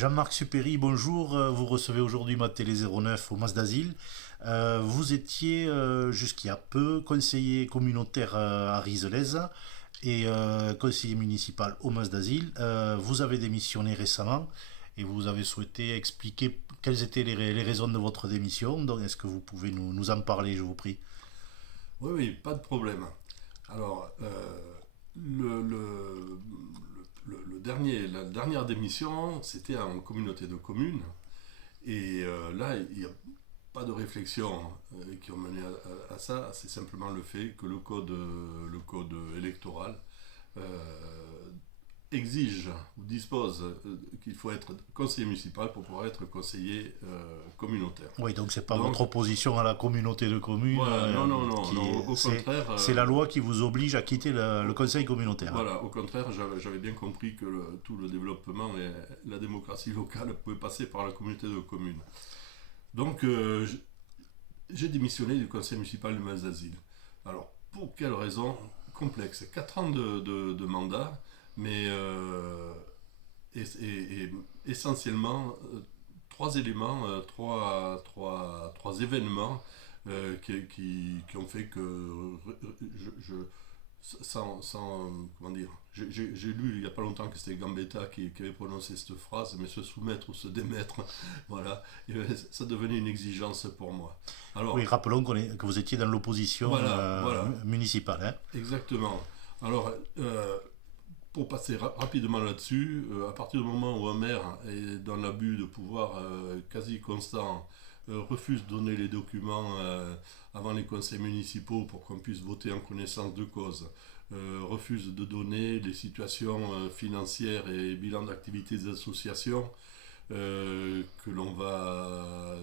Jean-Marc Supéry, bonjour. Vous recevez aujourd'hui ma télé 09 au Mas d'Asile. Vous étiez jusqu'il y a peu conseiller communautaire à Rizelez et conseiller municipal au Mas d'Asile. Vous avez démissionné récemment et vous avez souhaité expliquer quelles étaient les raisons de votre démission. Donc, est-ce que vous pouvez nous en parler, je vous prie? Oui, oui, pas de problème. Alors, la dernière démission, c'était en communauté de communes. Et là, il n'y a pas de réflexion qui ont mené à ça. C'est simplement le fait que le code électoral euh, exige ou dispose qu'il faut être conseiller municipal pour pouvoir être conseiller communautaire. Oui, donc c'est pas votre Donc, opposition à la communauté de communes voilà, non, non, non, qui non, est, au contraire, c'est la loi qui vous oblige à quitter le conseil communautaire, hein. voilà, au contraire, j'avais bien compris que tout le développement et la démocratie locale pouvaient passer par la communauté de communes. Donc, j'ai démissionné du conseil municipal de Mazazil. Alors, pour quelle raison? Complexe. 4 ans de mandat, mais et essentiellement trois éléments, trois événements qui ont fait que comment dire, j'ai lu il n'y a pas longtemps que c'était Gambetta qui avait prononcé cette phrase, mais se soumettre ou se démettre, voilà, et ça devenait une exigence pour moi. Oui, Alors, rappelons que vous étiez dans l'opposition voilà, voilà, municipale, hein. exactement. Alors, pour passer rapidement là-dessus, à partir du moment où un maire est dans l'abus de pouvoir quasi constant, refuse de donner les documents avant les conseils municipaux pour qu'on puisse voter en connaissance de cause, refuse de donner les situations financières et bilans d'activité des associations que l'on va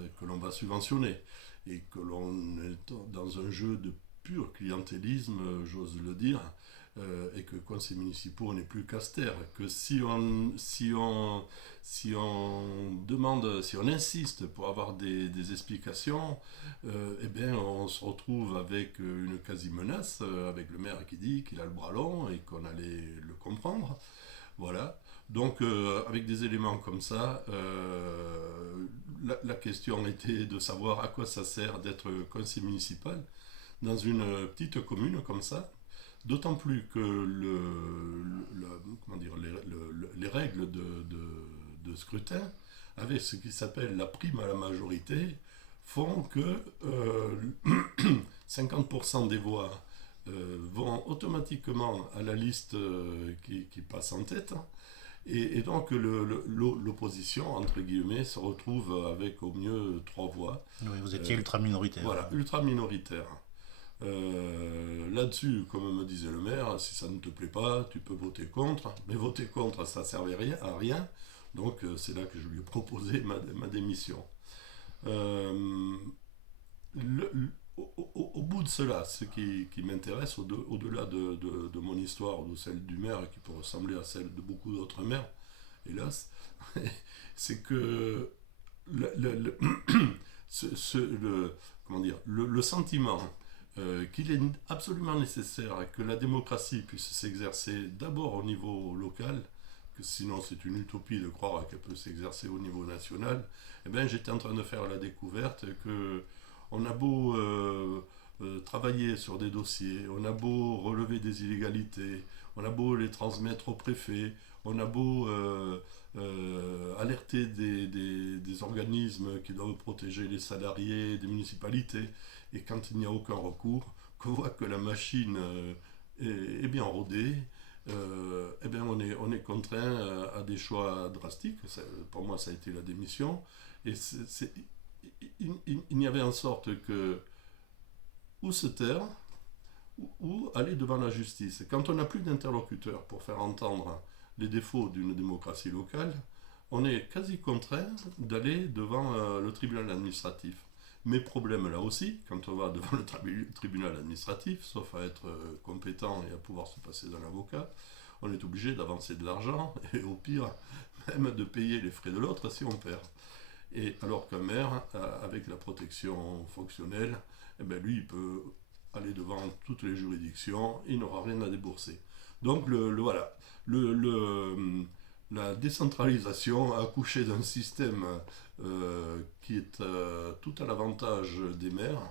subventionner et que l'on est dans un jeu de pur clientélisme, j'ose le dire, et que conseils municipaux n'est plus casse-terre, que si on demande, si on insiste pour avoir des explications, eh bien on se retrouve avec une quasi-menace, avec le maire qui dit qu'il a le bras long et qu'on allait le comprendre. Voilà. Donc, avec des éléments comme ça, la question était de savoir à quoi ça sert d'être conseiller municipal dans une petite commune comme ça. D'autant plus que comment dire, les règles de scrutin, avec ce qui s'appelle la prime à la majorité, font que 50% des voix vont automatiquement à la liste qui passe en tête. Et donc l'opposition, entre guillemets, se retrouve avec au mieux 3 voix. Oui, vous étiez Euh, ultra minoritaire. voilà, ultra minoritaire. Là-dessus, comme me disait le maire, si ça ne te plaît pas, tu peux voter contre. Mais voter contre, ça ne servait à rien. Donc c'est là que je lui ai proposé ma démission. Euh, au bout de cela, ce qui m'intéresse, au-delà de mon histoire, de celle du maire, qui peut ressembler à celle de beaucoup d'autres maires, hélas, c'est que le, comment dire, le sentiment qu'il est absolument nécessaire que la démocratie puisse s'exercer d'abord au niveau local, que sinon c'est une utopie de croire qu'elle peut s'exercer au niveau national, eh bien j'étais en train de faire la découverte que on a beau travailler sur des dossiers, on a beau relever des illégalités, on a beau les transmettre au préfet, on a beau alerter des organismes qui doivent protéger les salariés des municipalités, et quand il n'y a aucun recours, qu'on voit que la machine est bien rodée, eh bien on est contraint à des choix drastiques. Pour moi, ça a été la démission. Et il n'y avait en sorte que ou se taire ou aller devant la justice. Quand on n'a plus d'interlocuteur pour faire entendre les défauts d'une démocratie locale, on est quasi contraint d'aller devant le tribunal administratif. Mais problème là aussi, quand on va devant le tribunal administratif, sauf à être compétent et à pouvoir se passer d'un avocat, on est obligé d'avancer de l'argent et au pire, même de payer les frais de l'autre si on perd. Et alors qu'un maire, avec la protection fonctionnelle, eh ben lui, il peut aller devant toutes les juridictions, il n'aura rien à débourser. Donc voilà, le, la décentralisation a accouché d'un système qui est tout à l'avantage des maires.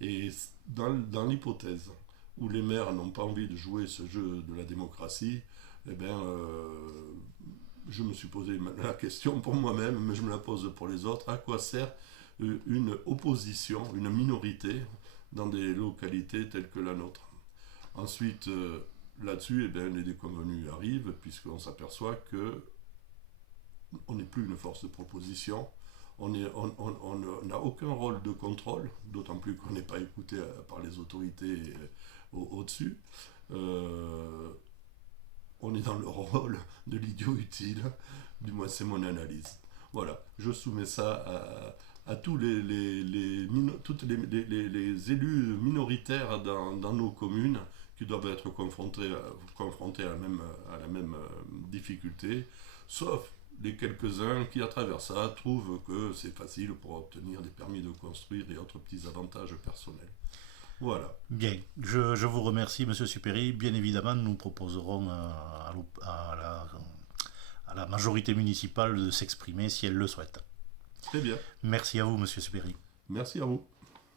Et dans l'hypothèse où les maires n'ont pas envie de jouer ce jeu de la démocratie, eh bien, je me suis posé la question pour moi-même, mais je me la pose pour les autres. À quoi sert une opposition, une minorité dans des localités telles que la nôtre? Ensuite, là-dessus, eh bien, les déconvenus arrivent, puisqu'on s'aperçoit que on n'est plus une force de proposition, on n'a aucun rôle de contrôle, d'autant plus qu'on n'est pas écouté par les autorités au-dessus. On est dans le rôle de l'idiot utile, du moins c'est mon analyse. Voilà, je soumets ça à tous toutes les élus minoritaires dans nos communes qui doivent être confrontés à la même difficulté, sauf les quelques-uns qui, à travers ça, trouvent que c'est facile pour obtenir des permis de construire et autres petits avantages personnels. Voilà. Bien, je vous remercie, Monsieur Supéry. Bien évidemment, nous proposerons à la majorité municipale de s'exprimer si elle le souhaite. Très bien. Merci à vous, Monsieur Supéry. Merci à vous.